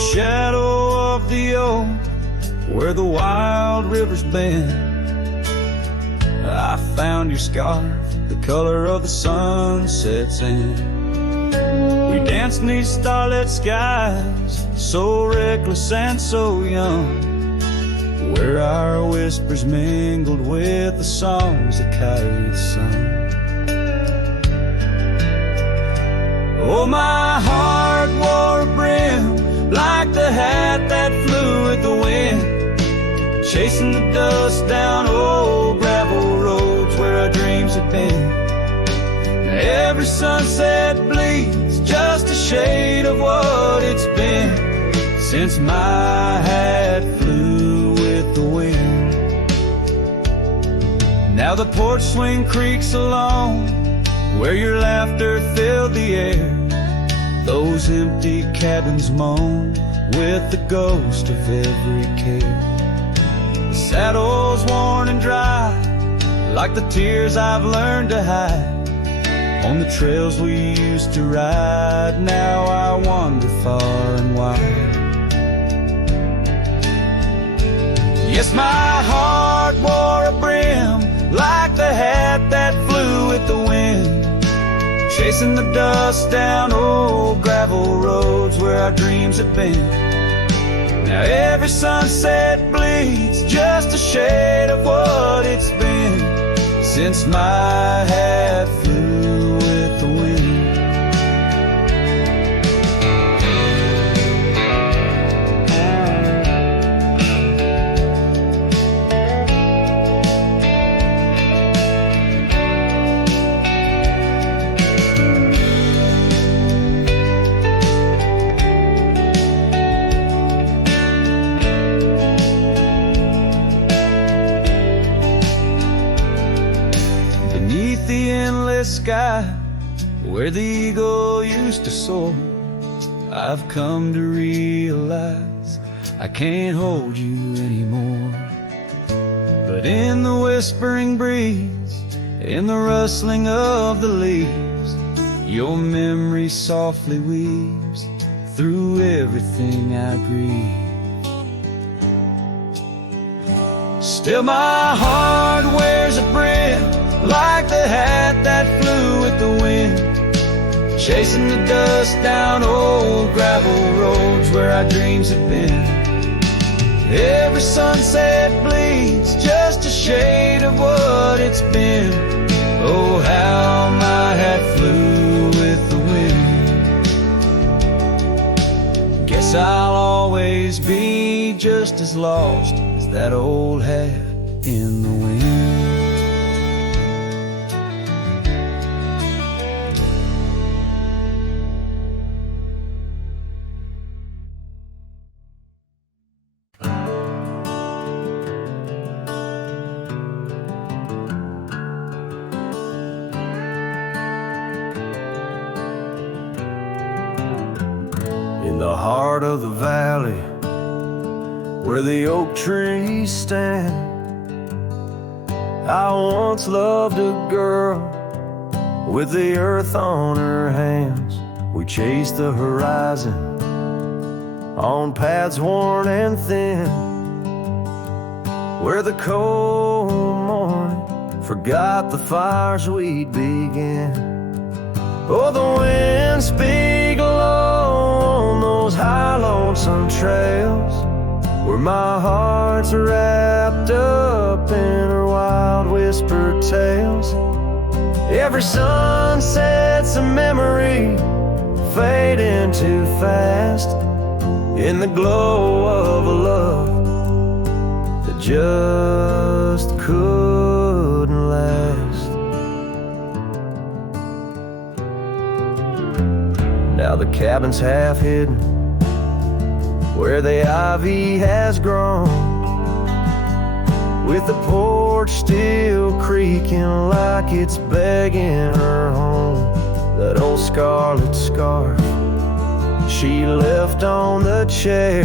shadow of the oak, where the wild rivers bend, I found your scarf, the color of the sunset's end. We danced 'neath starlit skies, so reckless and so young, where our whispers mingled with the songs the kites sung. Oh, my heart wore a brim like the hat that flew with the wind, chasing the dust down old gravel roads where our dreams had been. Now every sunset bleeds just a shade of what it's been since my hat flew with the wind. Now the porch swing creaks along where your laughter filled the air. Those empty cabins moan with the ghost of every care. The saddle's worn and dry like the tears I've learned to hide. On the trails we used to ride, now I wander far and wide. Yes, my heart wore a brim like the hat that flew with the wind, chasing the dust down old gravel roads where our dreams have been. Now every sunset bleeds just a shade of what it's been since my hat flew with the wind. Sky where the eagle used to soar, I've come to realize I can't hold you anymore. But in the whispering breeze, in the rustling of the leaves, your memory softly weaves through everything I breathe. Still my heart wears a brim like the hat that flew with the wind, chasing the dust down old gravel roads where our dreams have been. Every sunset bleeds just a shade of what it's been. Oh, how my hat flew with the wind. Guess I'll always be just as lost as that old hat in the wind. In the heart of the valley, where the oak trees stand, I once loved a girl with the earth on her hands. We chased the horizon on paths worn and thin, where the cold morning forgot the fires we'd begin. Oh, the wind speak low on those high lonesome trails, where my heart's wrapped up in her wild whispered tales. Every sunset's a memory fading too fast in the glow of a love that just couldn't last. Now the cabin's half hidden where the ivy has grown, with the porch still creaking like it's begging her home. That old scarlet scarf she left on the chair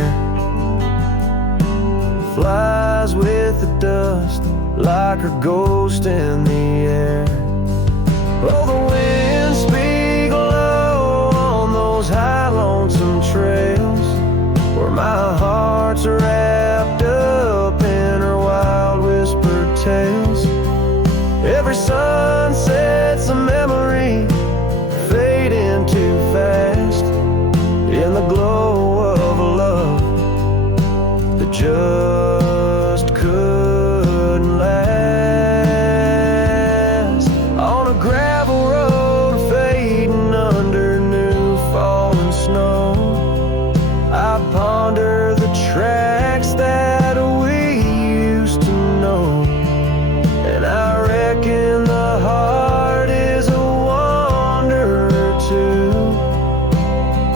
flies with the dust like her ghost in the air. Oh, the winds speak low on those high lonesome trails, My heart's wrapped up in her wild whispered tales. Every sunset's a memory fading too fast in the glow of a love that just couldn't last. On a gravel road fading under new falling snow, I ponder the tracks that we used to know. And I reckon the heart is a wanderer too,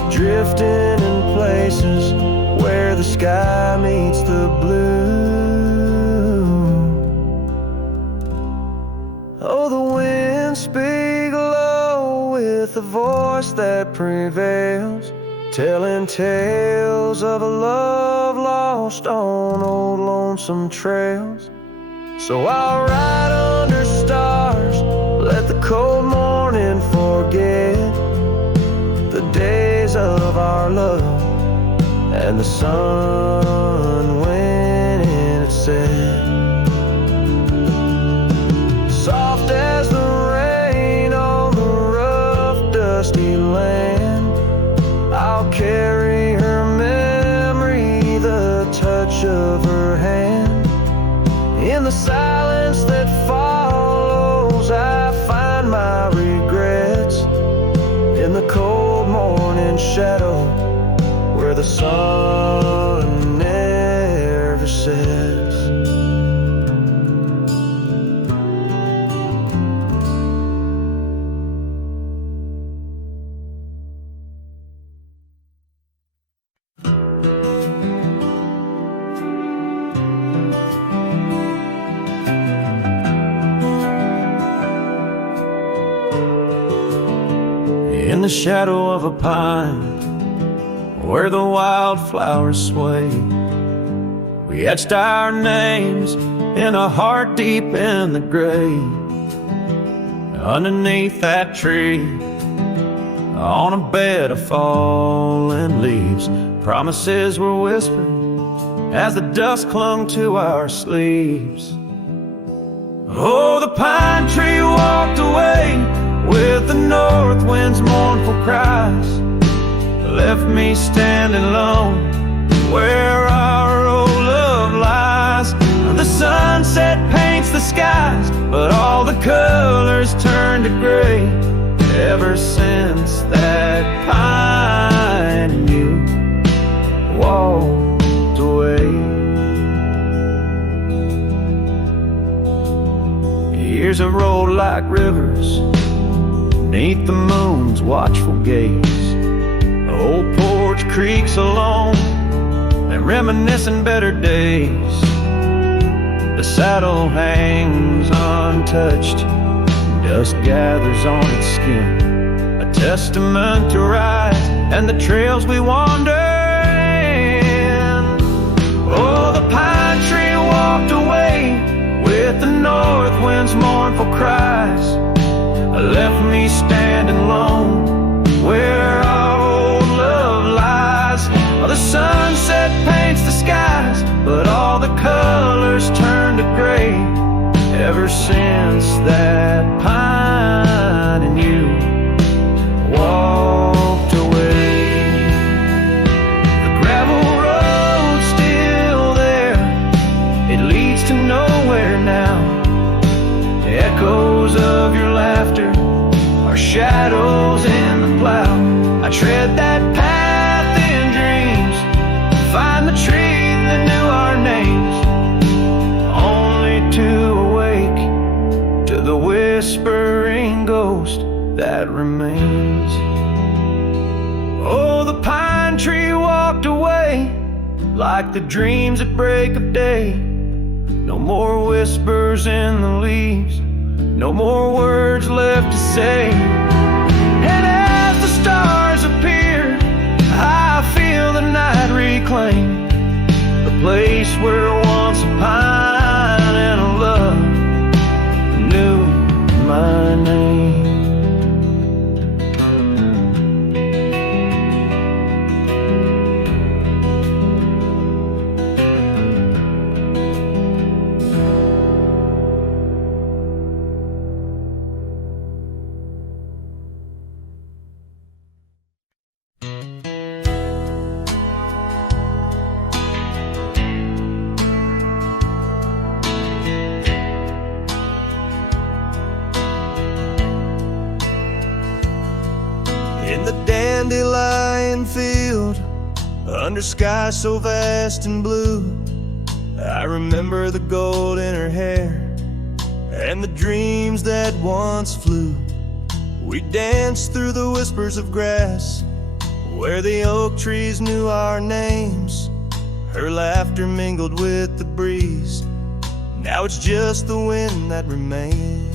drifting in places where the sky meets the blue. Oh, the winds speak low with a voice that prevails, telling tales of a love lost on old lonesome trails. So I'll ride under stars, let the cold morning forget the days of our love and the sun when it set. Soft as the rain on the rough, dusty land, I'll carry her memory, the touch of her hand. In the silence that follows, I find my regrets. In the cold morning shadow, where the sun never sets. In the shadow of a pine, where the wildflowers sway, we etched our names in a heart deep in the grave. Underneath that tree, on a bed of fallen leaves, promises were whispered as the dust clung to our sleeves. Oh, the pine tree walked away with the north wind's mournful cries, left me standing alone where our old love lies. The sunset paints the skies, but all the colors turn to gray ever since that pine and you walked away. Years have rolled like rivers beneath the moon's watchful gaze. The old porch creaks alone and reminiscing better days. The saddle hangs untouched, dust gathers on its skin, a testament to rise and the trails we wander in. Oh, the pine tree walked away with the north wind's mournful cries, left me standing alone where our old love lies. The sunset paints the skies, but all the colors turn to gray ever since that pine and you walked away. The gravel road's still there, it leads to nowhere now. The echoes of your laughter are shadows in the plow. I tread that path in dreams, find the tree that knew our names, only to awake to the whispering ghost that remains. Oh, the pine tree walked away like the dreams at break of day. No more whispers in the leaves, no more words left to say. And as the stars appear, I feel the night reclaim the place where once a pine and a love knew my name. dandelion field, under sky so vast and blue. I remember the gold in her hair and the dreams that once flew. We danced through the whispers of grass, where the oak trees knew our names. Her laughter mingled with the breeze. Now it's just the wind that remains.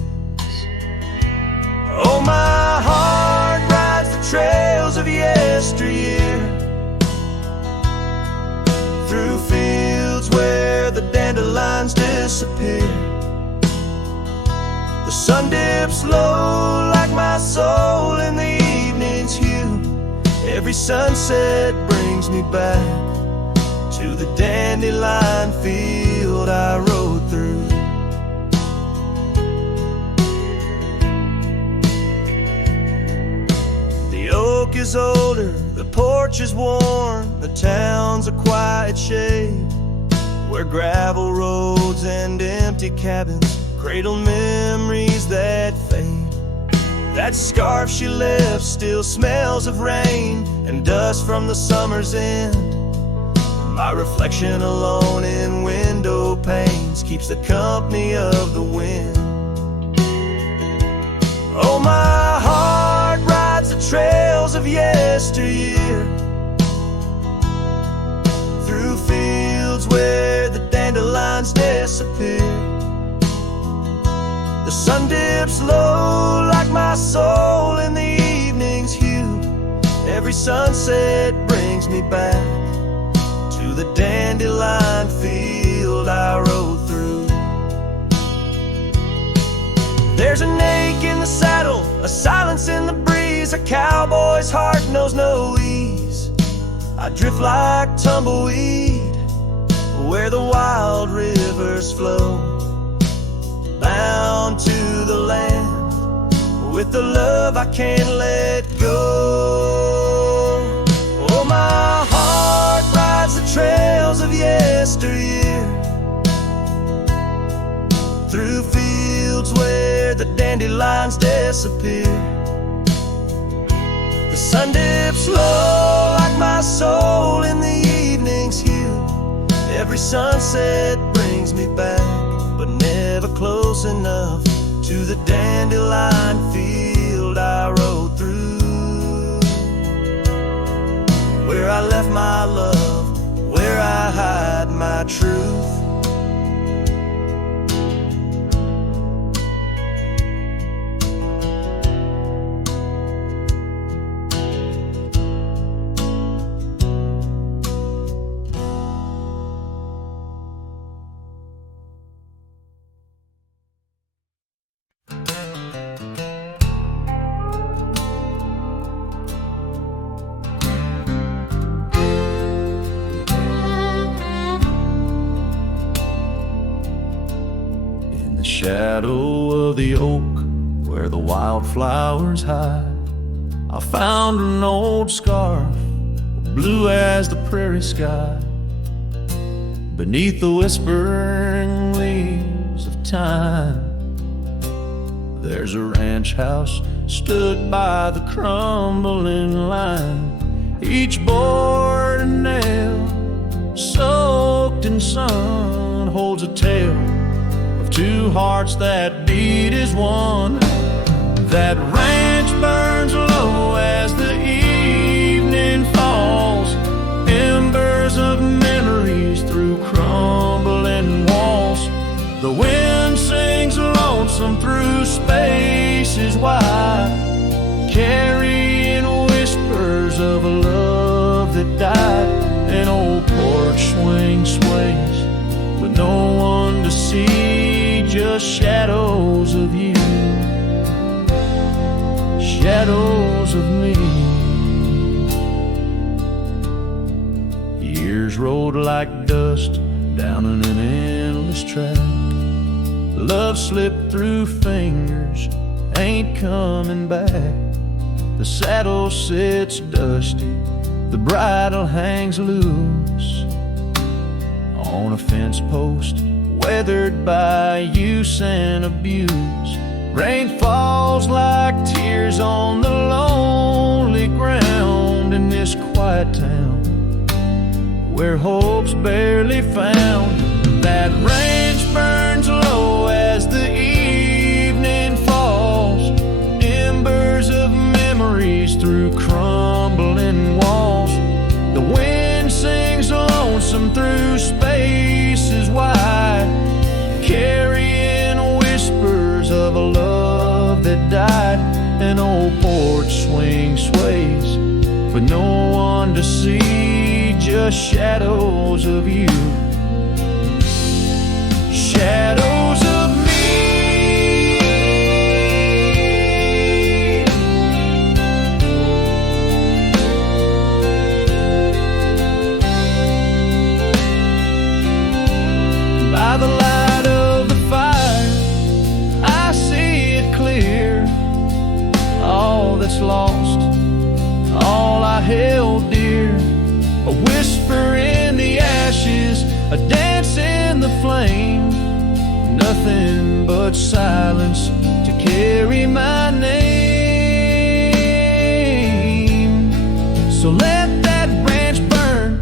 Oh, my heart rides the trails of yesteryear, through fields where the dandelions disappear. The sun dips low like my soul in the evening's hue. Every sunset brings me back to the dandelion field I rode through. The oak is older, the porch is worn, the town's a quiet shade, where gravel roads and empty cabins cradle memories that fade. That scarf she left still smells of rain and dust from the summer's end. My reflection alone in window panes keeps the company of the wind. Oh, my heart rides the trails of yesteryear, through fields where the dandelions disappear. The sun dips low like my soul in the evening's hue. Every sunset brings me back to the dandelion field I rode through. There's an ache in the saddle, a silence in the breeze. A cowboy's heart knows no ease. I drift like tumbleweed where the wild rivers flow, bound to the land with the love I can't let go. Oh, my heart rides the trails of yesteryear, through fields where the dandelions disappear. The sun dips low like my soul in the evening's hue. Every sunset brings me back, but never close enough to the dandelion field I rode through, where I left my love, where I hide my truth. Shadow of the oak where the wildflowers hide, I found an old scarf, blue as the prairie sky. Beneath the whispering leaves of time, there's a ranch house stood by the crumbling line. Each board and nail soaked in sun holds a tale, two hearts that beat as one. That ranch burns low as the evening falls, embers of memories through crumbling walls. The wind sings lonesome through spaces wide, carrying whispers of a love that died. An old porch swing sways with no one to see, just shadows of you, shadows of me. Years rolled like dust down in an endless track. Love slipped through fingers, ain't coming back. The saddle sits dusty, the bridle hangs loose on a fence post, weathered by use and abuse. Rain falls like tears on the lonely ground. found in this quiet town where hope's barely found. That ranch burns low as the evening falls, embers of memories through crumbling walls. The wind sings lonesome through spaces wide, carrying whispers of a love that died. An old porch swing sways, but no one to see, just shadows of you. Shadows of me. By the light of the fire, I see it clear. All that's lost, all I held dear. A whisper in the ashes, a dance in the flame. Nothing but silence to carry my name. So let that branch burn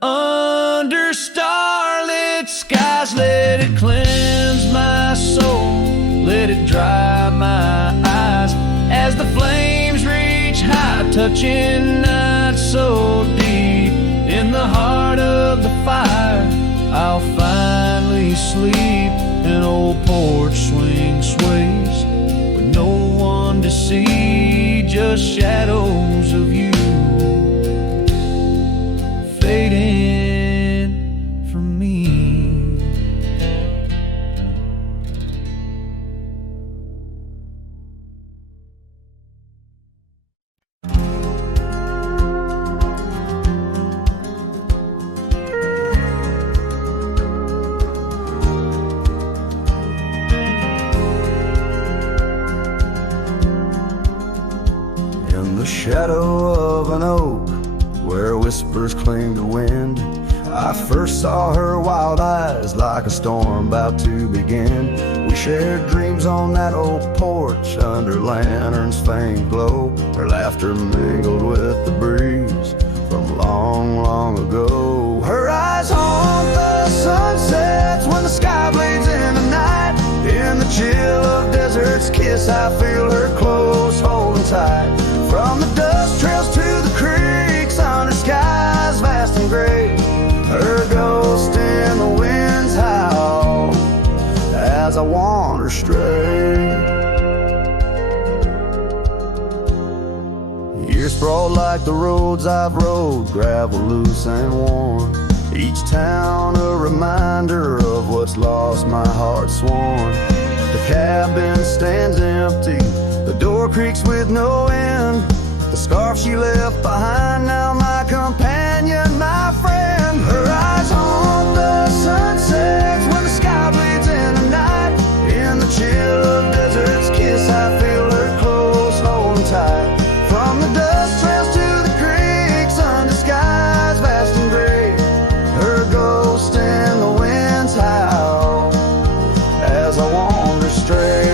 under starlit skies. Let it cleanse my soul, let it dry my eyes. As the flames reach high, touching not so deep. In the heart of the fire, I'll finally sleep. An old porch swing sways, with no one to see, just shadows of you fading from me. Shadow of an oak where whispers cling to wind, I first saw her wild eyes like a storm about to begin. We shared dreams on that old porch under lanterns faint glow. Her laughter mingled with the breeze from long, long ago. Her eyes haunt the sunsets when the sky bleeds in the night. In the chill of desert's kiss, I feel her close holding tight. From the dust trails to the creeks, under skies vast and gray, her ghost in the wind's howl as I wander stray. Years sprawl like the roads I've rode, gravel loose and worn. Each town a reminder of what's lost, my heart sworn. The cabin stands empty, the door creaks with no end. The scarf she left behind, now my companion, my friend. Her eyes haunt the sunsets when the sky bleeds in the night. In the chill of desert's kiss, I feel her close, holding tight. From the dust trails to the creeks, under skies vast and gray, her ghost in the wind's howl as I wander stray.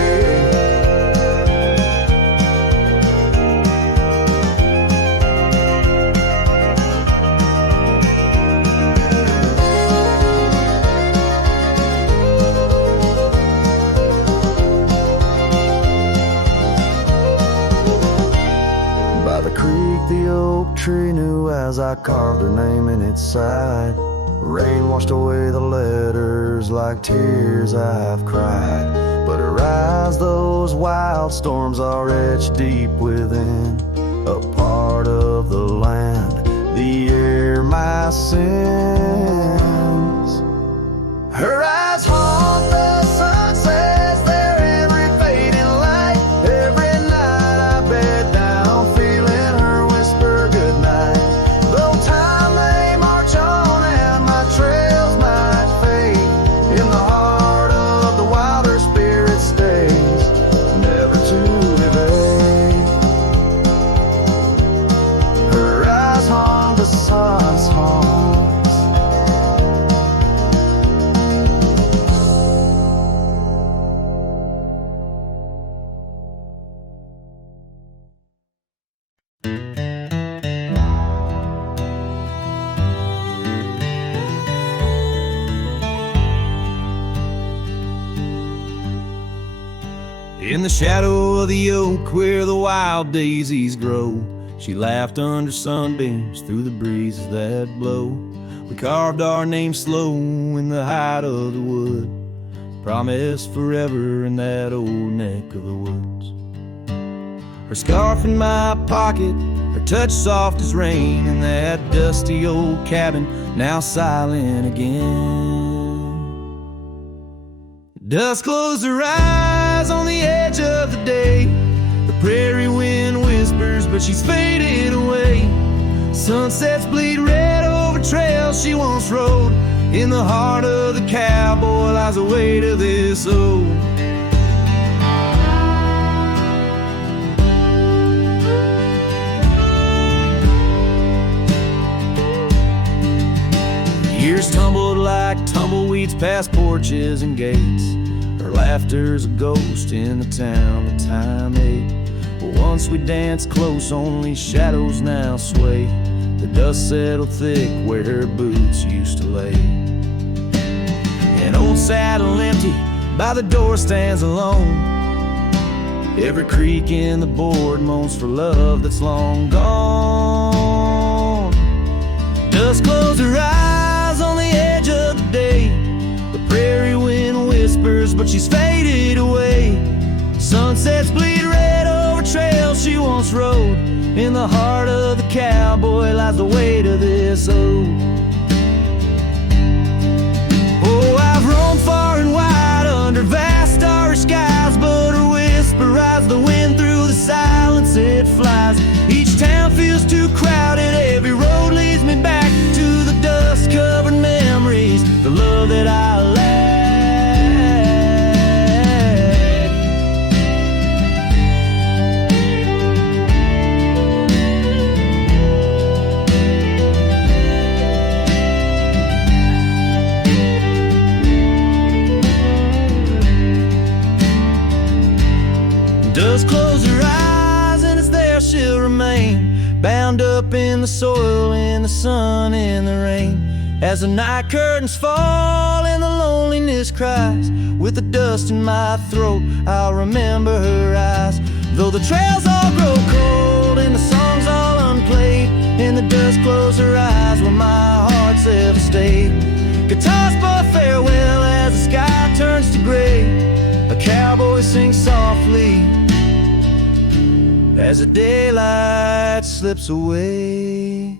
The oak tree knew as I carved her name in its side. Rain washed away the letters like tears I've cried. But her eyes, those wild storms are etched deep within. A part of the land, the air, my sins. Her eyes haunt the sunsets, their every fading light. Every night I bed down, feeling her whisper goodnight. Though time may march on and my trails might fade, in the heart of the wilder spirit stays, never to evade. Her eyes haunt the sun's haunts. In the shadow of the oak where the wild daisies grow, she laughed under sunbeams through the breezes that blow. We carved our names slow in the height of the wood, promised forever in that old neck of the woods. Her scarf in my pocket, her touch soft as rain, in that dusty old cabin, now silent again. Dusk closed her eyes on the edge of the day. The prairie wind whispers, but she's fading away. Sunsets bleed red over trails she once rode. In the heart of the cowboy lies the weight of this old. Years tumbled like tumbleweeds past porches and gates. Her laughter's a ghost in the town that time ate. But once we danced close, only shadows now sway. The dust settled thick where her boots used to lay. An old saddle empty by the door stands alone. Every creak in the board moans for love that's long gone. Dust closed her eyes on the edge of the day. The prairie wind whispers, but she's faded away. Sunsets bleed red over trails she once rode. In the heart of the cowboy lies the weight of this ode. Oh, I've roamed far and wide under vast starry skies, but her whisper rides the wind through the silence it flies. Each town feels too crowded, every road leads me back to the dust-covered memories, the love that I lack. Dust close her eyes and it's there she'll remain, bound up in the soil, in the sun, in the rain. As the night curtains fall and the loneliness cries, with the dust in my throat I'll remember her eyes. Though the trails all grow cold and the songs all unplayed, and the dust close her eyes where my heart's ever stayed. Guitars for farewell as the sky turns to gray. A cowboy sings softly as the daylight slips away.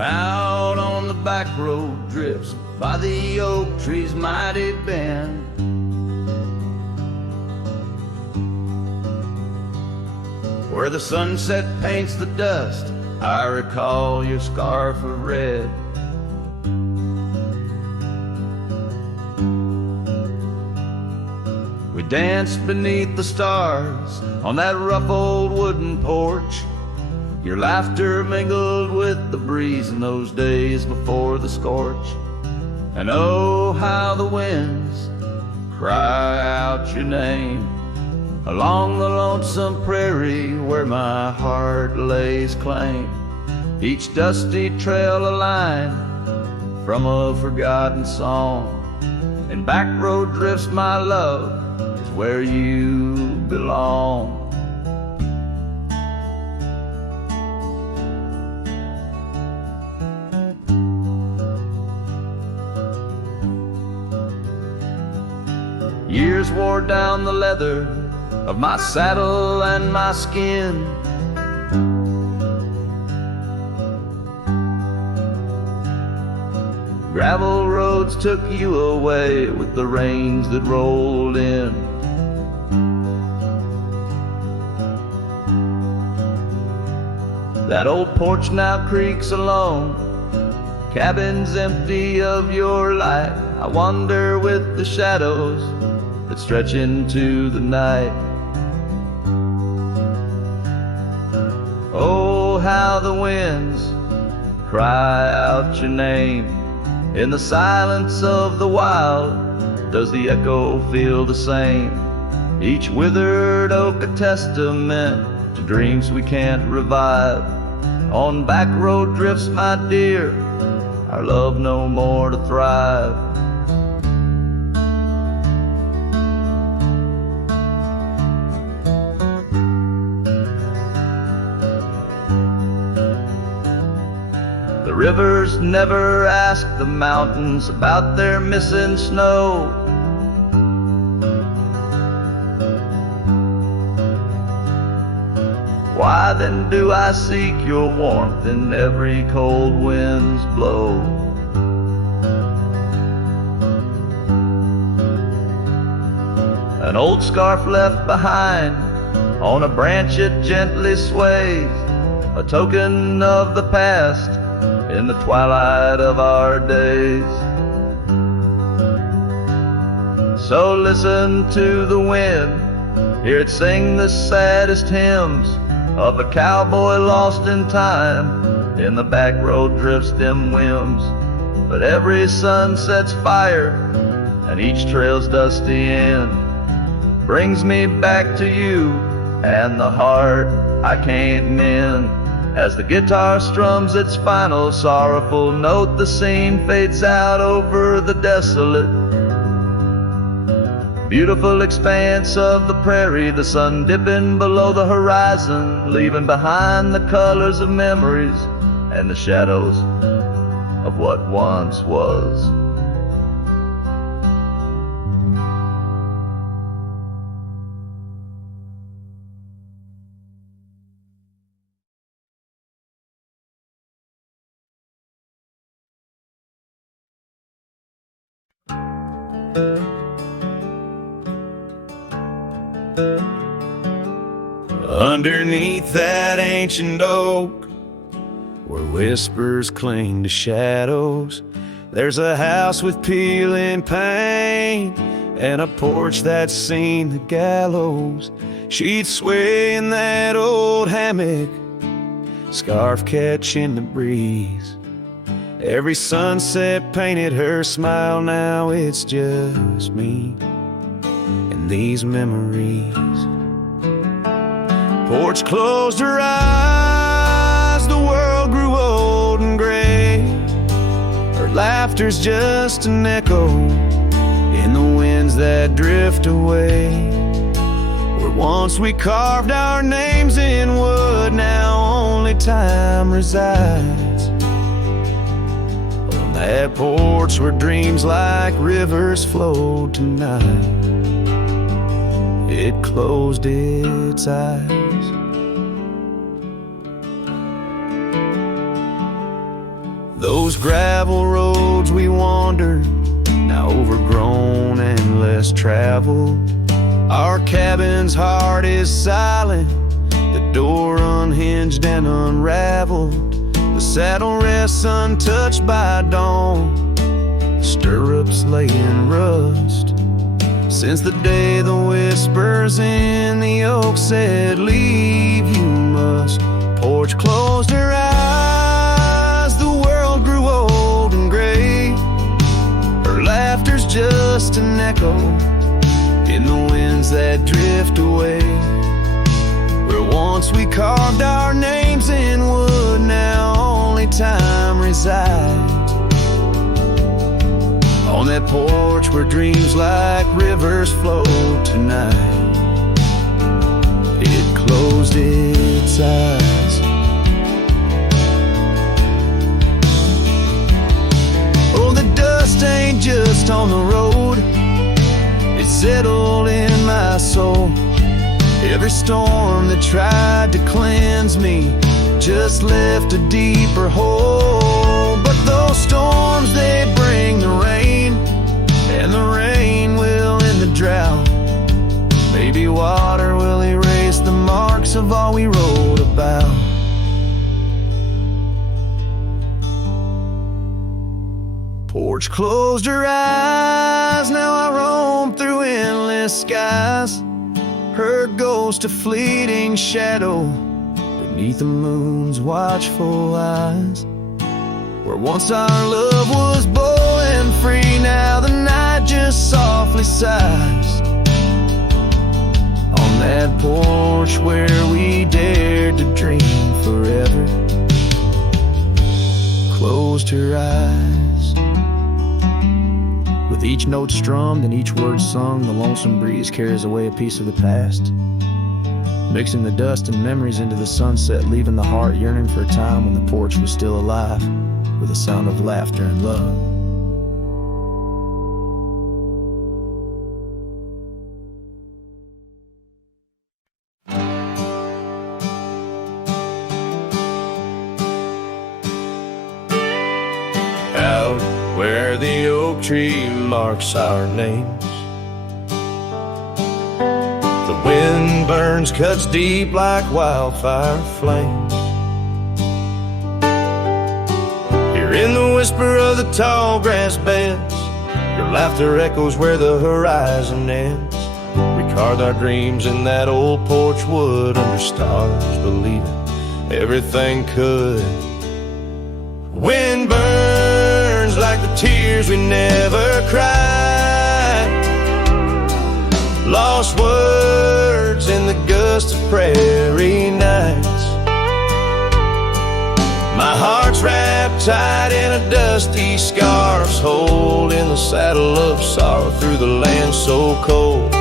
Out on the back road drifts by the oak tree's mighty bend. Where the sunset paints the dust, I recall your scarf of red. We danced beneath the stars on that rough old wooden porch. Your laughter mingled with the breeze in those days before the scorch. And oh, how the winds cry out your name along the lonesome prairie where my heart lays claim. Each dusty trail a line from a forgotten song, and back road drifts my love is where you belong. Years wore down the leather of my saddle and my skin. Gravel roads took you away with the rains that rolled in. That old porch now creaks alone, cabins empty of your light. I wander with the shadows that stretch into the night. Oh, how the winds cry out your name. In the silence of the wild, does the echo feel the same? Each withered oak a testament to dreams we can't revive. On back road drifts, my dear, our love no more to thrive. The rivers never ask the mountains about their missing snow. Why then do I seek your warmth in every cold wind's blow? An old scarf left behind on a branch it gently sways, a token of the past in the twilight of our days. So listen to the wind, hear it sing the saddest hymns of a cowboy lost in time. In the back road drifts dim whims, but every sun sets fire and each trail's dusty end brings me back to you and the heart I can't mend. As the guitar strums its final sorrowful note, the scene fades out over the desolate, beautiful expanse of the prairie, the sun dipping below the horizon, leaving behind the colors of memories and the shadows of what once was. Underneath that ancient oak, where whispers cling to shadows, there's a house with peeling paint and a porch that's seen the gallows. She'd sway in that old hammock, scarf catching the breeze. Every sunset painted her smile, now it's just me and these memories. Porch closed her eyes, the world grew old and gray. Her laughter's just an echo in the winds that drift away. Where once we carved our names in wood, now only time resides. On that porch where dreams like rivers flowed tonight, it closed its eyes. Those gravel roads we wandered, now overgrown and less traveled. Our cabin's heart is silent, the door unhinged and unraveled. The saddle rests untouched by dawn, stirrups lay in rust. Since the day the whispers in the oak said, leave you must. Porch closed her eyes, the world grew old and gray. Her laughter's just an echo in the winds that drift away. Where once we carved our names in wood, now only time resides. On that porch where dreams like rivers flow tonight, it closed its eyes. Oh, the dust ain't just on the road, it's settled in my soul. Every storm that tried to cleanse me just left a deeper hole. But those storms, they bring the rain, and the rain will end the drought. Maybe water will erase the marks of all we wrote about. Porch closed her eyes, now I roam through endless skies. Her ghost a fleeting shadow, but beneath the moon's watchful eyes. Where once our love was bold and free, now the night just softly sighs. On that porch where we dared to dream forever, closed her eyes. With each note strummed and each word sung, the lonesome breeze carries away a piece of the past, mixing the dust and memories into the sunset, leaving the heart yearning for a time when the porch was still alive, with a sound of laughter and love. Out where the oak tree marks our names, the wind burns, cuts deep like wildfire flames. Here in the whisper of the tall grass beds, your laughter echoes where the horizon ends. We carved our dreams in that old porch wood under stars, believing everything could. Wind burns like the tears we never cried, lost words in the gust of prairie nights. My heart's wrapped tight in a dusty scarf's hold, in the saddle of sorrow through the land so cold.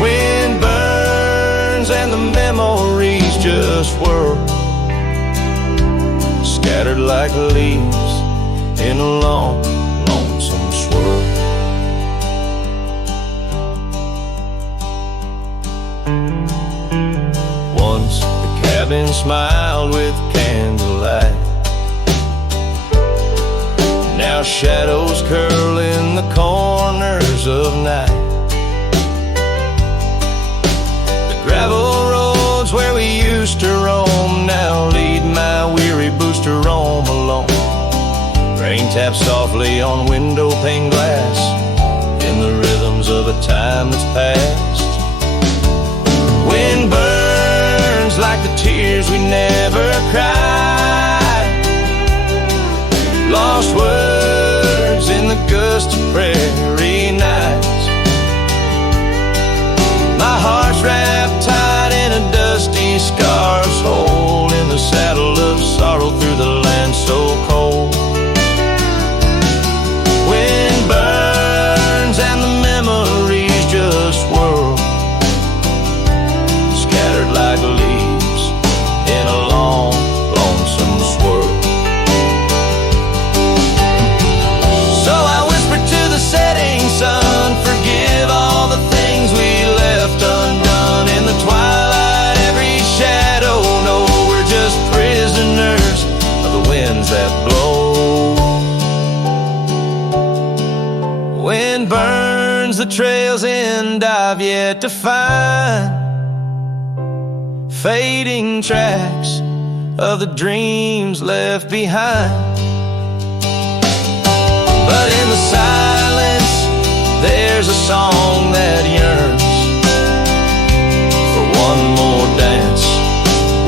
Wind burns and the memories just whirl, scattered like leaves in a long, lonesome swirl. Once the cabin smiled with candlelight, now shadows curl in the corners of night. The gravel roads where we used to roam now lead my weary boots to roam alone. Rain taps softly on window pane glass in the rhythms of a time that's past. Wind burns like the tears we never cried, lost words in the gust of prairie nights. My heart's wrapped tight in a dusty scarf's hole, in the saddle of sorrow through the land so cold. Wind burns and the memories just whirl, scattered like leaves in a long, lonesome swirl. So I whisper to the setting sun, forgive all the things we left undone in the twilight. Every shadow, no, we're just prisoners of the winds that blow. Wind burns the trails and I've yet to find fading tracks of the dreams left behind. But in the silence there's a song that yearns for one more dance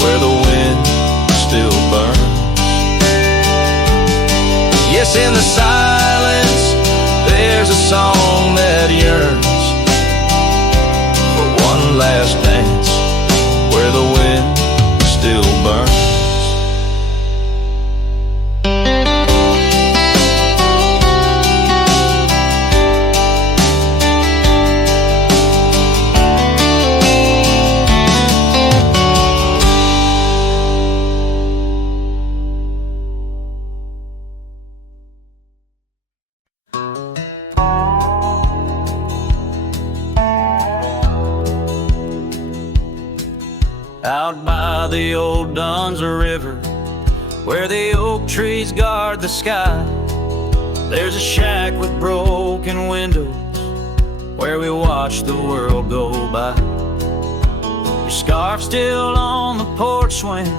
where the wind still burns. Yes, in the silence there's a song that yearns for one last dance where the wind still burns. Out by the old Duns River, where the oak trees guard the sky, there's a shack with broken windows where we watch the world go by. Your scarf still on the porch swing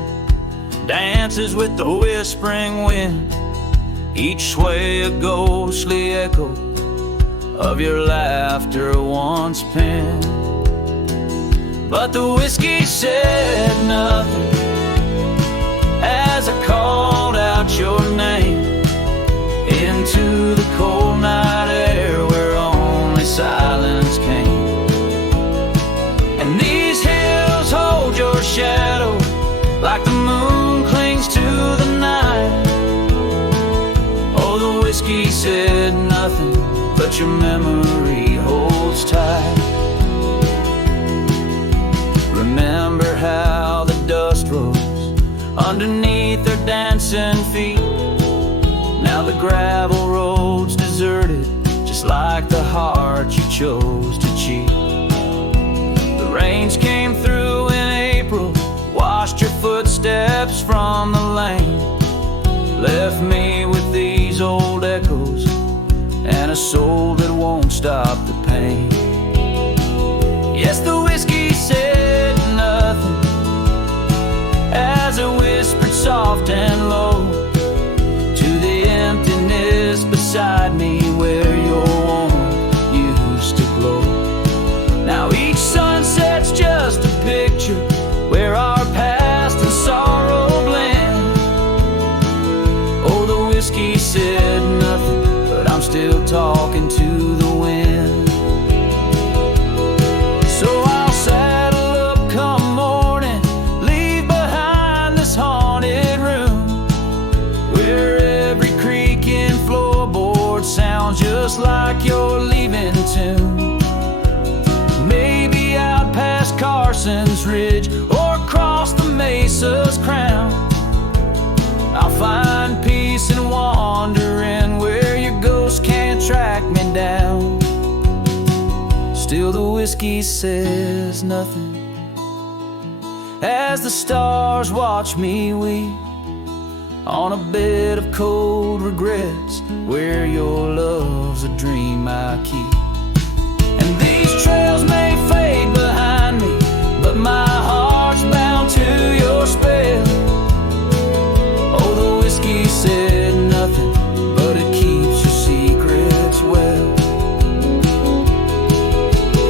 dances with the whispering wind, each sway a ghostly echo of your laughter once penned. but the whiskey said nothing as I called out your name into the cold night air where only silence came. And these hills hold your shadow like the moon clings to the night. Oh, the whiskey said nothing, but your memory holds tight. Remember how the dust rose underneath their dancing feet. Now the gravel road's deserted, just like the heart you chose to cheat. The rains came through in April, washed your footsteps from the lane, left me with these old echoes and a soul that won't stop the pain. Yes, the whiskey said nothing as it whispered soft and low to the emptiness beside me where your warmth used to glow. Now each sunset's just a picture where our past and sorrow blend. Oh, the whiskey said nothing, but I'm still talking to the wind. So I'll saddle up come morning, leave behind this haunted room where every creaking floorboard sounds just like your leaving tune. Maybe out past Carson's Ridge or across the mesa's crown, I'll find peace in wandering where your ghost can't track me down. Still the whiskey says nothing as the stars watch me weep on a bed of cold regrets where your love's a dream I keep. And these trails may fade behind me, but my heart's bound to your spell. Oh, the whiskey said nothing, but it keeps your secrets well.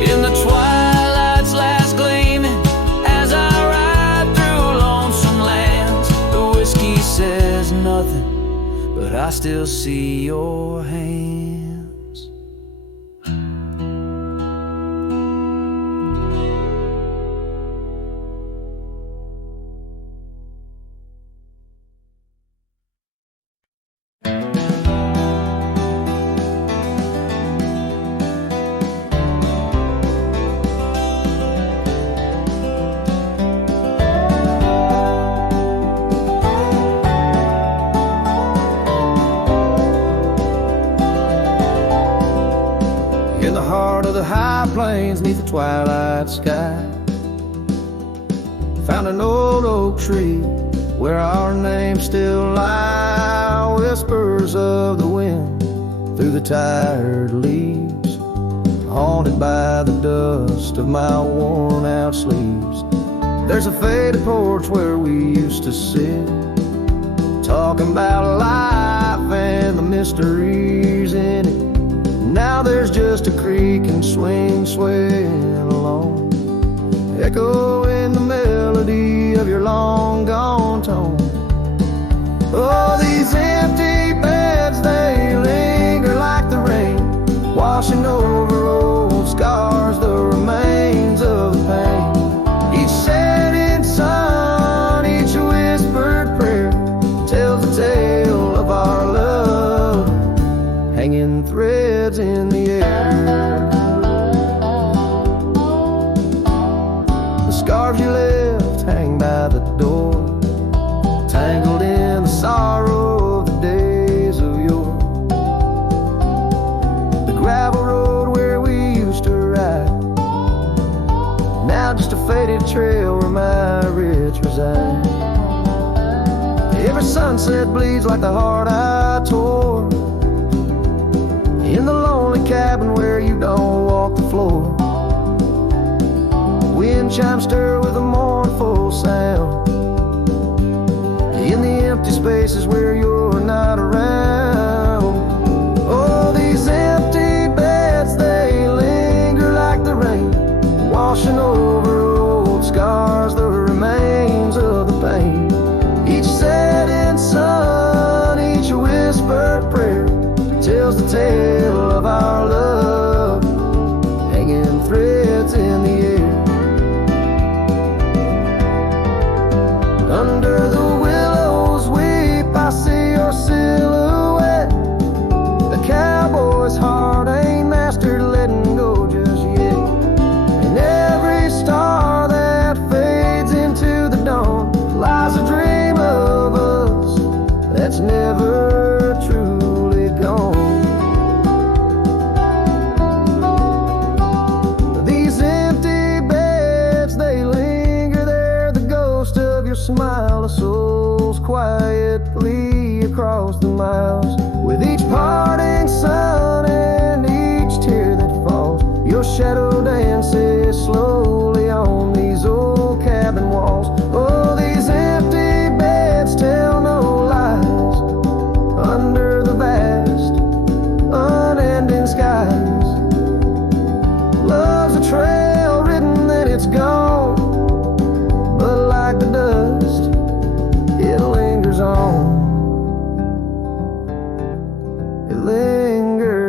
In the twilight's last gleaming, as I ride through lonesome lands, the whiskey says nothing, but I still see your hands. Plains neath the twilight sky, found an old oak tree where our names still lie. Whispers of the wind through the tired leaves, haunted by the dust of my worn out sleeves. There's a faded porch where we used to sit, talking about life and the mysteries in it. Now there's just a creak and swing swaying along, echoing the melody of your long gone tone. Oh, these empty beds, they linger like the rain, washing over old scars, the remains of the pain. Each setting sun, each whispered prayer tells the tale of our love, hanging threads in the air. The scarves you left hang by the door, tangled in the sorrow of the days of yore. The gravel road where we used to ride, now just a faded trail where my rich reside. Every sunset bleeds like the heart I tore, in the lonely cabin where you don't walk the floor. Wind chimes stir with a mournful sound, in the empty spaces where you're not around. Oh, these empty beds, they linger like the rain, washing over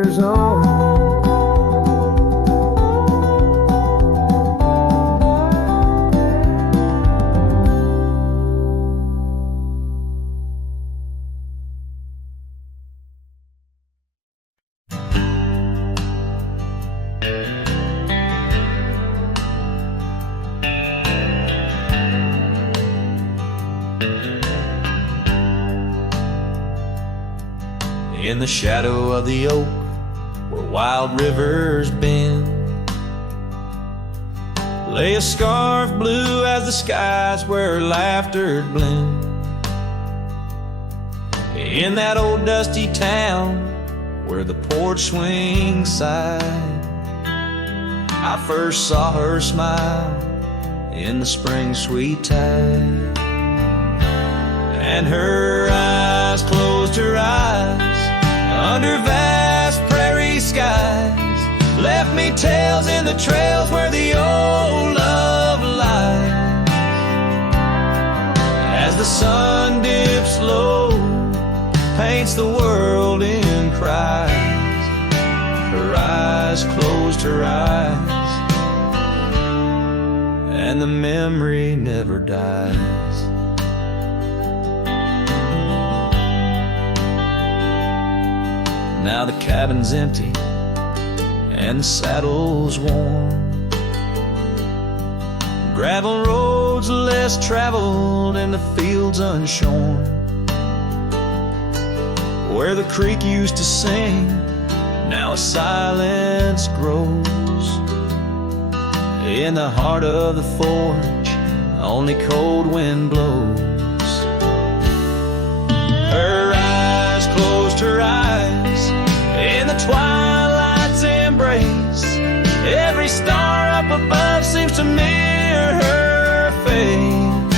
years old. In the shadow of the oak, where wild rivers bend, lay a scarf blue as the skies where laughter blend. In that old dusty town where the porch swings side, I first saw her smile in the spring sweet tide. And her eyes closed her eyes under vast prairie skies, left me tales in the trails where the old love lies. As the sun dips low, paints the world in cries, her eyes closed her eyes, and the memory never dies. Now the cabin's empty and the saddle's worn, gravel roads less traveled and the fields unshorn. Where the creek used to sing, now a silence grows. In the heart of the forge, only cold wind blows. Her eyes closed her eyes in the twilight's embrace. Every star up above seems to mirror her face.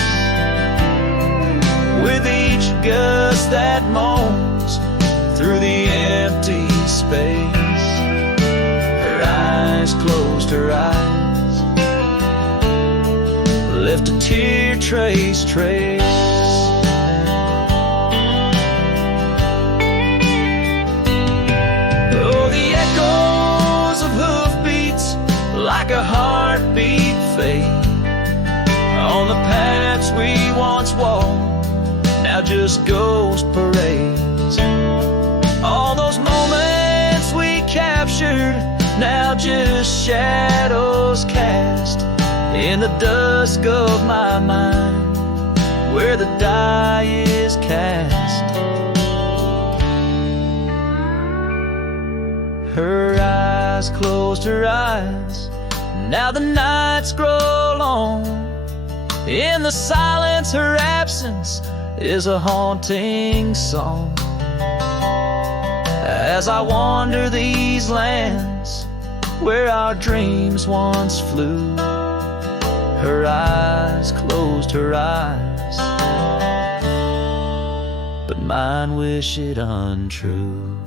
With each gust that moans through the empty space, her eyes closed her eyes, left a tear trace. Like a heartbeat fade on the paths we once walked, now just ghost parades. All those moments we captured, now just shadows cast in the dusk of my mind, where the die is cast. Her eyes closed her eyes, now the nights grow long. In the silence, her absence is a haunting song. As I wander these lands where our dreams once flew, her eyes closed her eyes, but mine wish it untrue.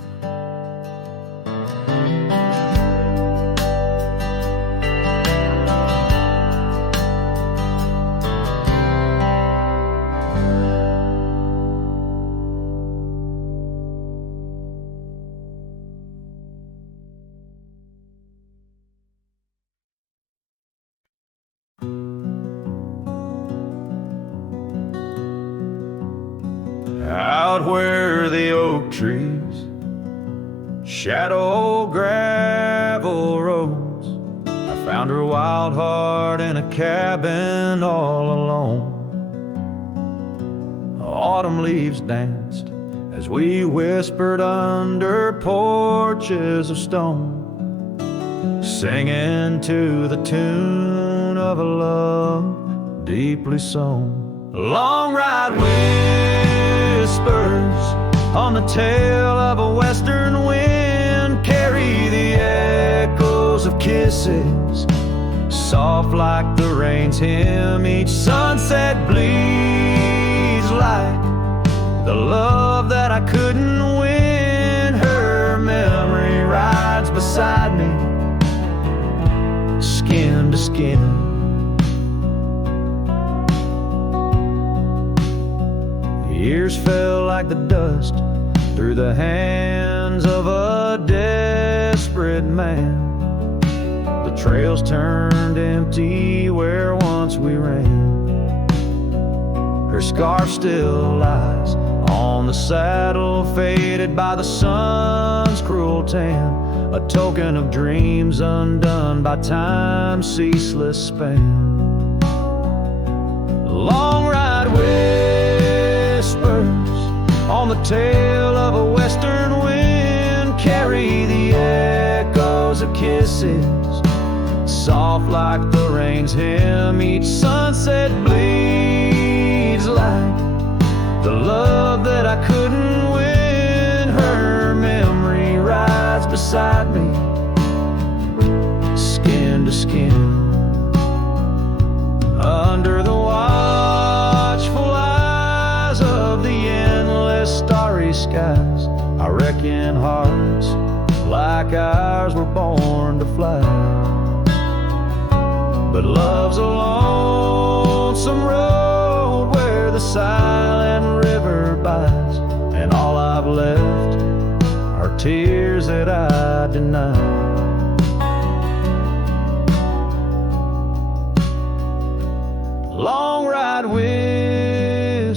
Out where the oak trees shadow gravel roads, I found her wild heart in a cabin all alone. Autumn leaves danced as we whispered under porches of stone, singing to the tune of a love deeply sown. Long ride whispers on the tail of a western wind carry the echoes of kisses, soft like the rain's hymn. Each sunset bleeds like the love that I couldn't win. Her memory rides beside me, skin to skin. Years fell like the dust through the hands of a dead red man. The trails turned empty where once we ran. Her scarf still lies on the saddle, faded by the sun's cruel tan, a token of dreams undone by time's ceaseless span. Long ride whispers on the tail of a western wind carry the echoes of kisses, soft like the rain's hymn. Each sunset bleeds like the love that I couldn't win. Her memory rides beside me, skin to skin. Under the watchful eyes of the endless starry skies, I reckon hearts like ours were born to fly. But love's a lonesome road where the silent river bides, and all I've left are tears that I deny. Long ride whispers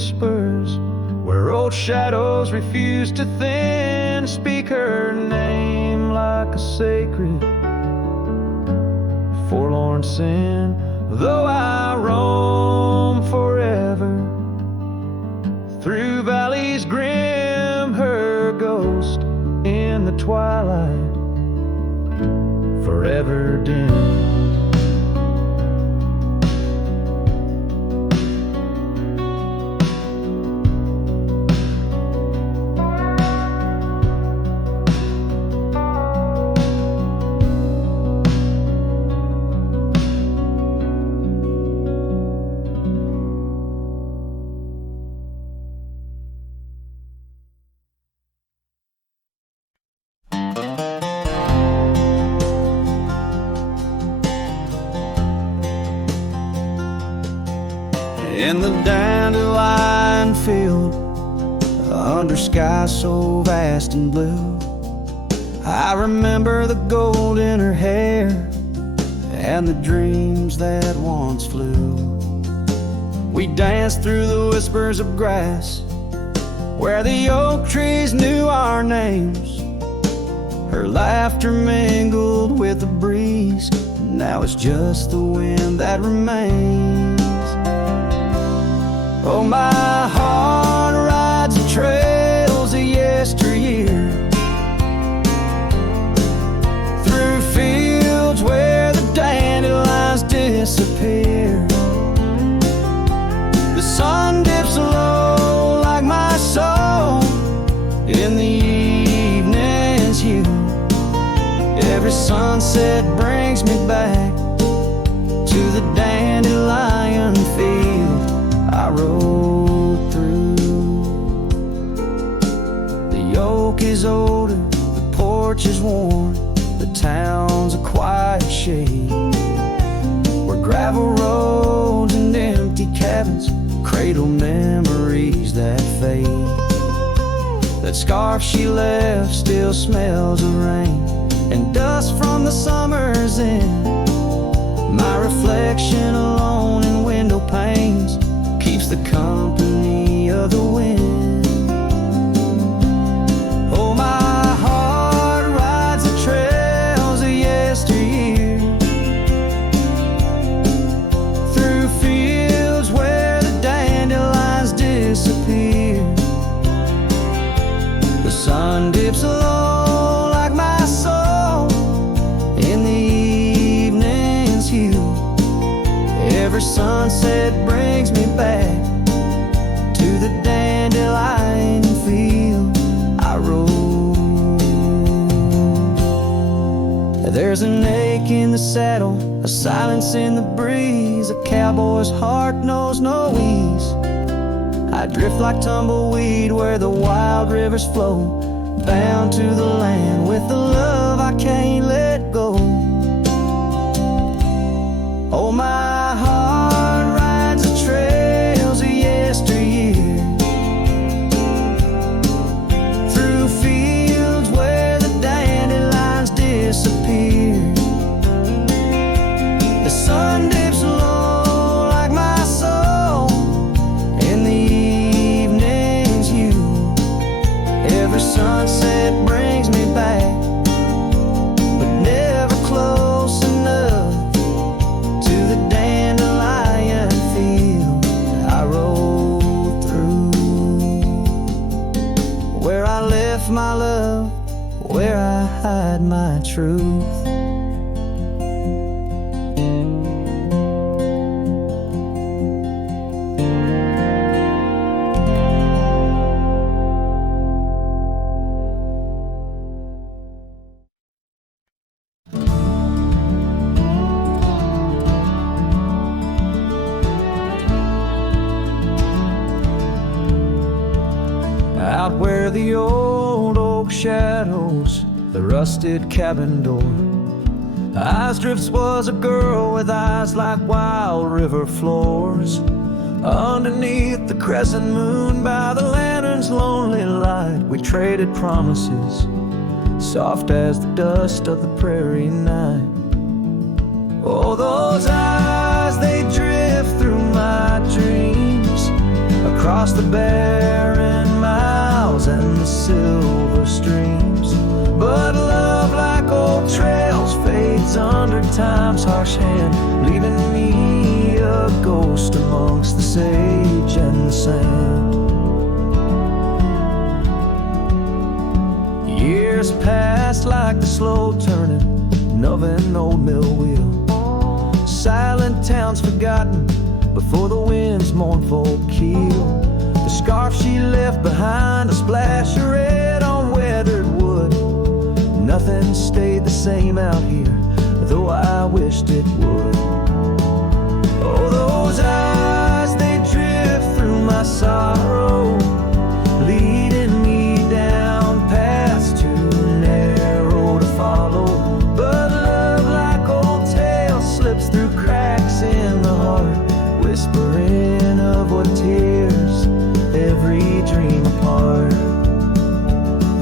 where old shadows refuse to thin, speak her name like a sacred forlorn sin. Though I roam forever through valleys grim, her ghost in the twilight forever dim. In the dandelion field, under sky so vast and blue, I remember the gold in her hair and the dreams that once flew. We danced through the whispers of grass where the oak trees knew our names. Her laughter mingled with the breeze, now it's just the wind that remains. Oh, my heart rides the trails of yesteryear, through fields where the dandelions disappear. The sun dips low like my soul in the evening's hue. Every sunset brings me back to the dandelion field I rode through. The oak is older, the porch is worn, the town's a quiet shade, where gravel roads and empty cabins cradle memories that fade. That scarf she left still smells of rain and dust from the summer's end. My reflection alone in window panes keeps the company of the wind. Oh, my heart rides the trails of yesteryear, through fields where the dandelions disappear. The sun dips low like my soul in the evening's hue. Every sunset brings me back to the dandelion field I rode. There's an ache in the saddle, a silence in the breeze. A cowboy's heart knows no ease. I drift like tumbleweed where the wild rivers flow, bound to the land with the love I can't let go. Oh, my heart rides the trails of yesteryear, through fields where the dandelions disappear. truth. Out where the old oak shadows the rusted cabin door, Eyesdrift's was a girl with eyes like wild river floors. Underneath the crescent moon, by the lantern's lonely light, we traded promises, soft as the dust of the prairie night. Oh, those eyes, they drift through my dreams, across the barren miles and the silver streams. But love, like old trails, fades under time's harsh hand, leaving me a ghost amongst the sage and the sand. Years passed like the slow turning of an old mill wheel, silent towns forgotten before the wind's mournful keel. The scarf she left behind, a splash of red on weathered wood. Nothing stayed the same out here, though I wished it would. Oh, those eyes, they drift through my sorrow, leading me down paths too narrow to follow. But love, like old tales, slips through cracks in the heart, whispering of what tears every dream apart.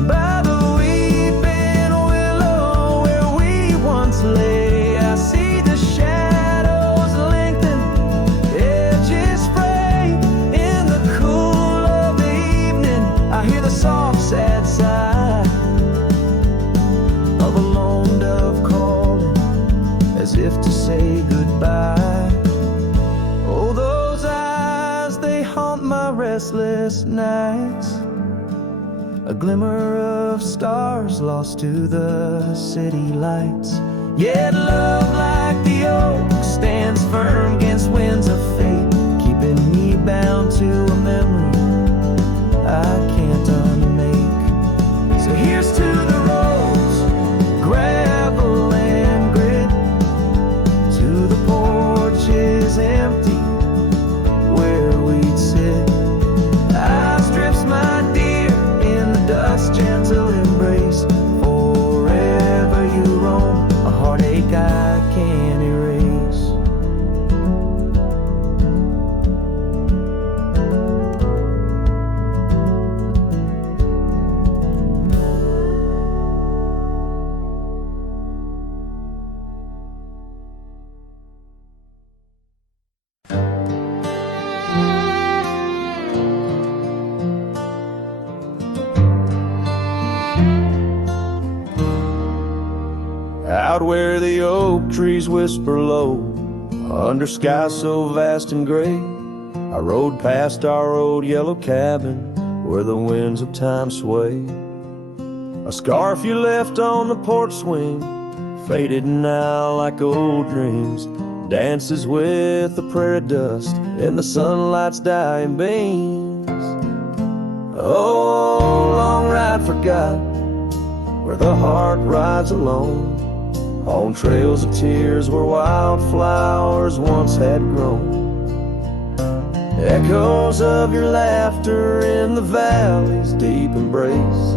By the weeping willow where we once lay, I see the shadows lengthen, edges fray. In the cool of the evening, I hear the soft sad sigh of a lone dove calling, as if to say goodbye. Oh, those eyes, they haunt my restless nights, a glimmer of stars lost to the city lights. Yet love, like the oak, stands firm against winds of fate, keeping me bound to a memory I can't unmake. So here's to the roads, gravel and grit, to the porches empty where we'd sit. Eyesdrift's my dear, in the dust gentle embrace. Forever you roam, a heartache I can't erase. Out where the oak trees whisper low, under skies so vast and gray, I rode past our old yellow cabin where the winds of time sway. A scarf you left on the porch swing, faded now like old dreams, dances with the prairie dust in the sunlight's dying beams. Oh, long ride forgot, where the heart rides alone, on trails of tears where wildflowers once had grown. Echoes of your laughter in the valley's deep embrace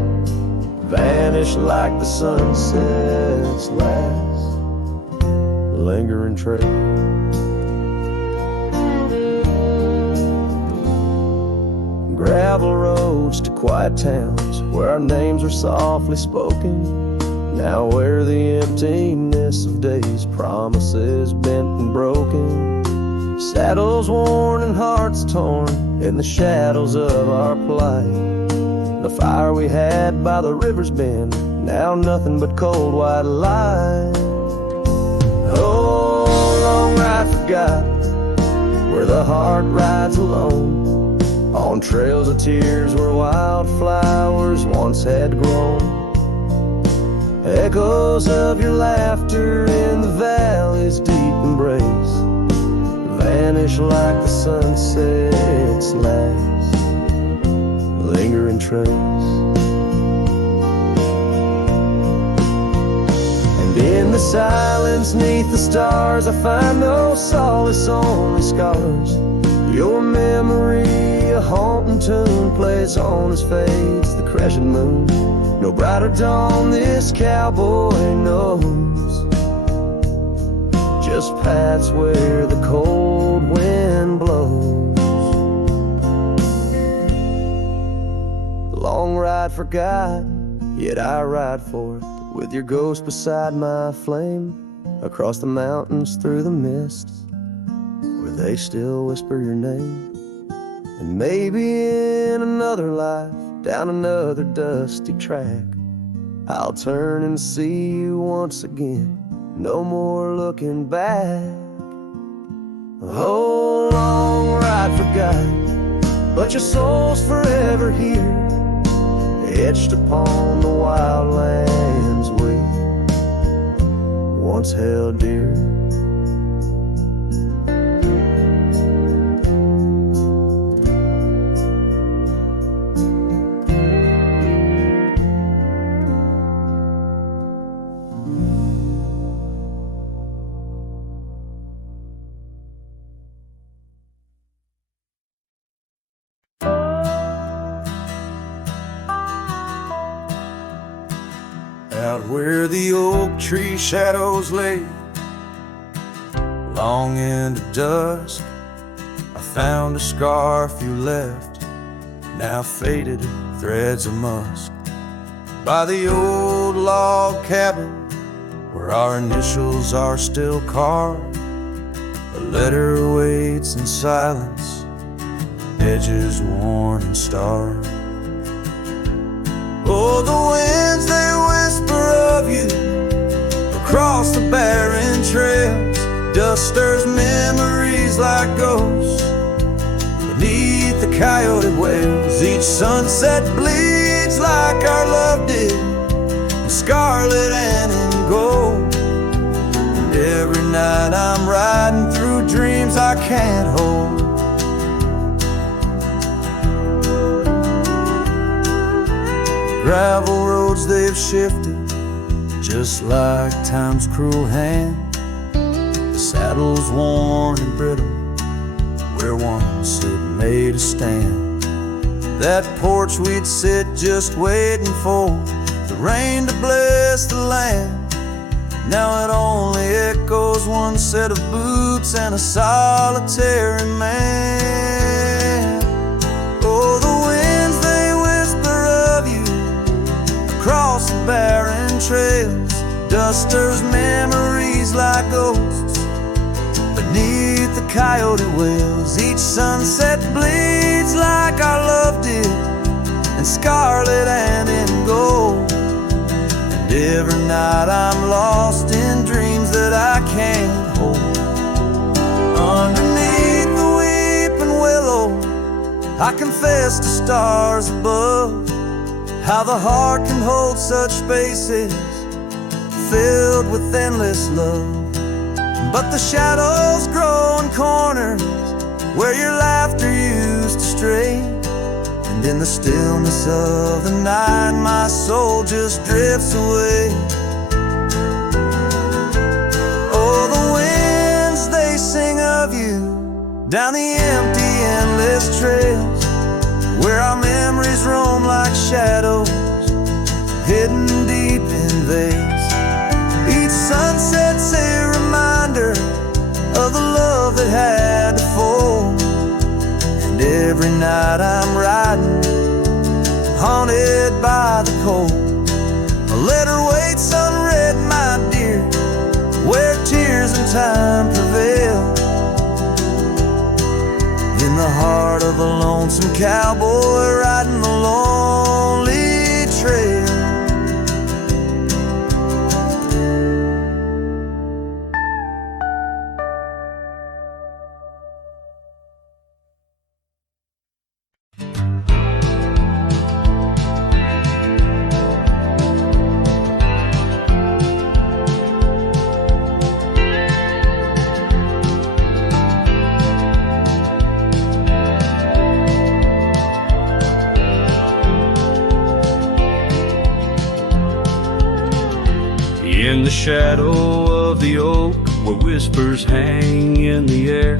vanish like the sunset's last lingering trace. Gravel roads to quiet towns where our names are softly spoken, now where the emptiness of days, promises bent and broken, saddles worn and hearts torn in the shadows of our plight. The fire we had by the river's bend, now nothing but cold white light. Oh, long ride forgot, where the heart rides alone, on trails of tears where wildflowers once had grown. Echoes of your laughter in the valley's deep embrace vanish like the sunset's last lingering trace. And in the silence neath the stars, I find no solace, only scars. Your memory, a haunting tune, plays on as fades the crescent moon. No brighter dawn this cowboy knows, just paths where the cold wind blows. The long ride forgotten, yet I ride for it, with your ghost beside my flame, across the mountains through the mists, where they still whisper your name. And maybe in another life, down another dusty track, I'll turn and see you once again, no more looking back. A whole long ride forgotten, but your soul's forever here, etched upon the wild lands we once held dear. Out where the oak tree shadows lay, long into dusk, I found a scarf you left, now faded threads of musk, by the old log cabin where our initials are still carved. A letter waits in silence, edges worn and starred. Oh, the winds, they whisper of you across the barren trails. Dust stirs memories like ghosts beneath the coyote wails. Each sunset bleeds like our love did, in scarlet and in gold. And every night I'm riding through dreams I can't hold. Gravel roads, they've shifted just like time's cruel hand. The saddle's worn and brittle where once it made a stand. That porch we'd sit just waiting for the rain to bless the land. Now it only echoes one set of boots and a solitary man. Oh, the winds, they whisper of you across the barren trails. Dust stirs memories like ghosts beneath the coyote wails. Each sunset bleeds like our love did, in scarlet and in gold. And every night I'm lost in dreams that I can't hold. Underneath the weeping willow, I confess to stars above, how the heart can hold such spaces filled with endless love. But the shadows grow in corners where your laughter used to stray. And in the stillness of the night, my soul just drifts away. Oh, the winds, they sing of you down the empty, endless trails, where our memories roam like shadows, hidden deep in veils. Each sunset's a reminder of the love that had to fold. And every night I'm riding, haunted by the cold. A letter waits unread, my dear, where tears and time prevail. In the heart of a lonesome cowboy riding the lonely trail. shadow of the oak where whispers hang in the air,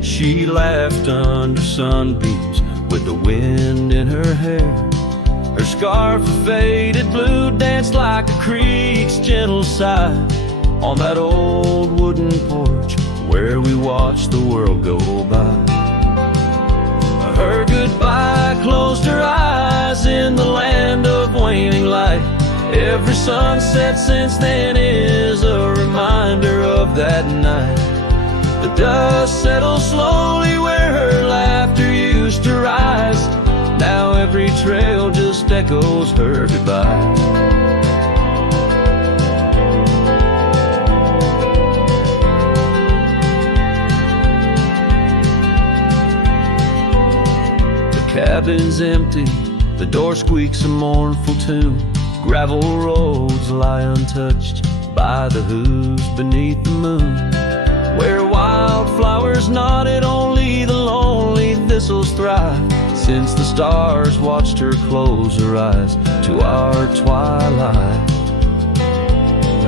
she laughed under sunbeams with the wind in her hair. Her scarf of faded blue danced like a creek's gentle sigh on that old wooden porch where we watched the world go by. Her goodbye closed her eyes in the land of waning light. Every sunset since then is a reminder of that night. The dust settles slowly where her laughter used to rise. Now every trail just echoes her goodbye. The cabin's empty, the door squeaks a mournful tune. Gravel roads lie untouched by the hooves beneath the moon. Where wildflowers nodded, only the lonely thistles thrive, since the stars watched her close her eyes to our twilight.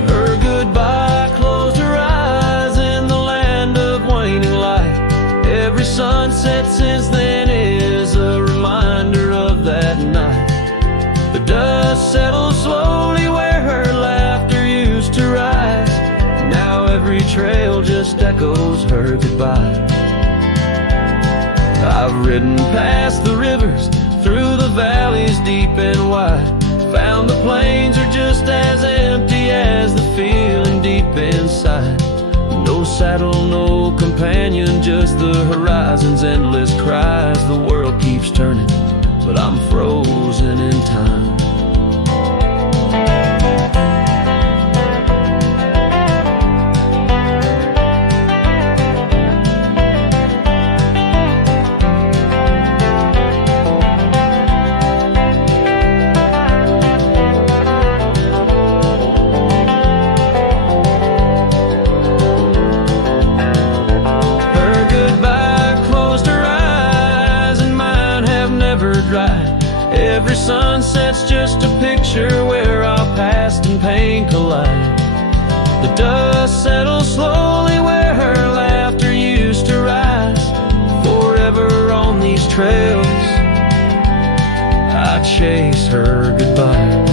Her goodbye closed her eyes in the land of waning light. Every sunset since then is a reminder of that night. The dust settles slowly where her laughter used to rise. Now every trail just echoes her goodbye. I've ridden past the rivers, through the valleys deep and wide. Found the plains are just as empty as the feeling deep inside. No saddle, no companion, just the horizon's endless cries. The world keeps turning, but I'm frozen in time. Every sunset's just a picture where our past and pain collide. The dust settles slowly where her laughter used to rise. Forever on these trails, I chase her goodbye.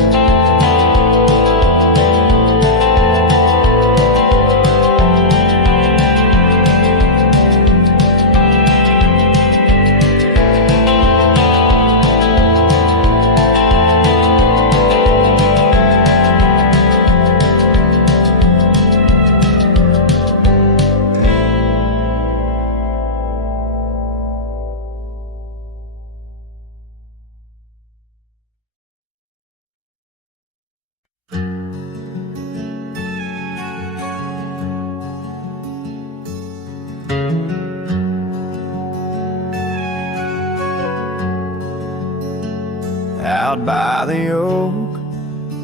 Out by the oak,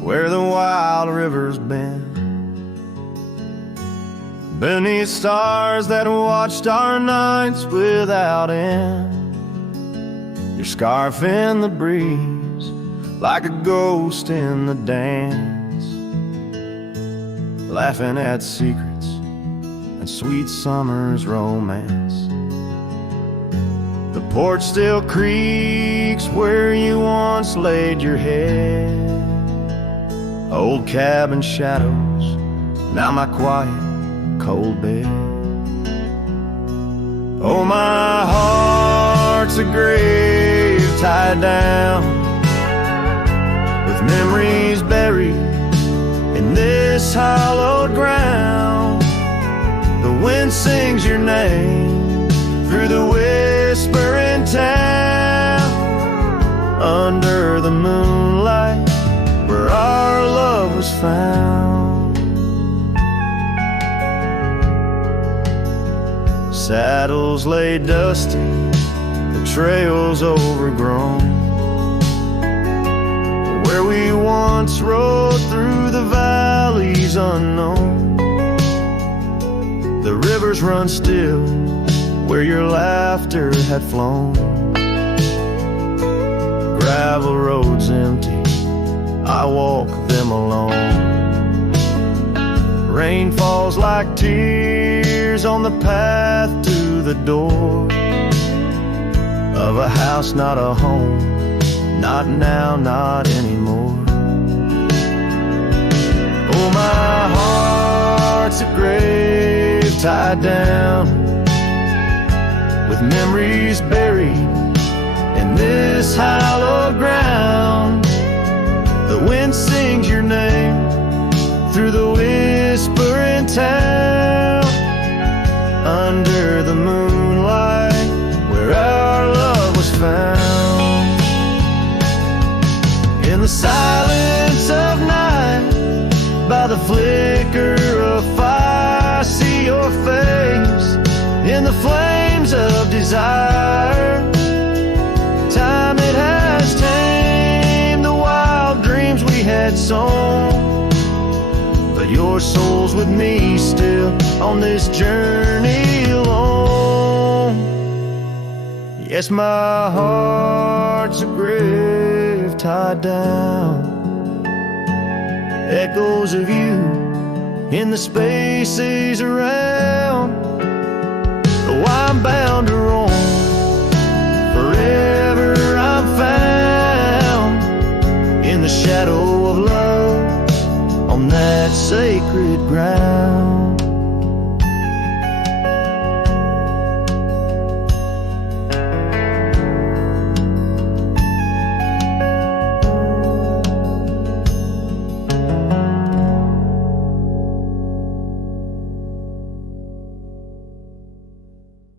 where the wild river's been, beneath stars that watched our nights without end. Your scarf in the breeze, like a ghost in the dance, laughing at secrets and sweet summer's romance. The porch still creaks where you once laid your head. Old cabin shadows, now my quiet, cold bed. Oh, my heart's a grave tied down, with memories buried in this hallowed ground. The wind sings your name through the whispering town, under the moonlight where our love was found. Saddles lay dusty, the trails overgrown, where we once rode through the valleys unknown. The rivers run still where your laughter had flown. Gravel roads empty, I walk them alone. Rain falls like tears on the path to the door of a house, not a home, not now, not anymore. Oh, my heart's a grave tied down with memories buried in this hallowed ground. The wind sings your name through the whispering town, under the moonlight where our love was found. In the silence of night, by the flicker of fire, I see your face in the flames of desire. Time it has tamed the wild dreams we had sown, but your soul's with me still on this journey alone. Yes, my heart's a grave tied down, echoes of you in the spaces around. Though I'm bound to roam, forever I'm found in the shadow of love on that sacred ground.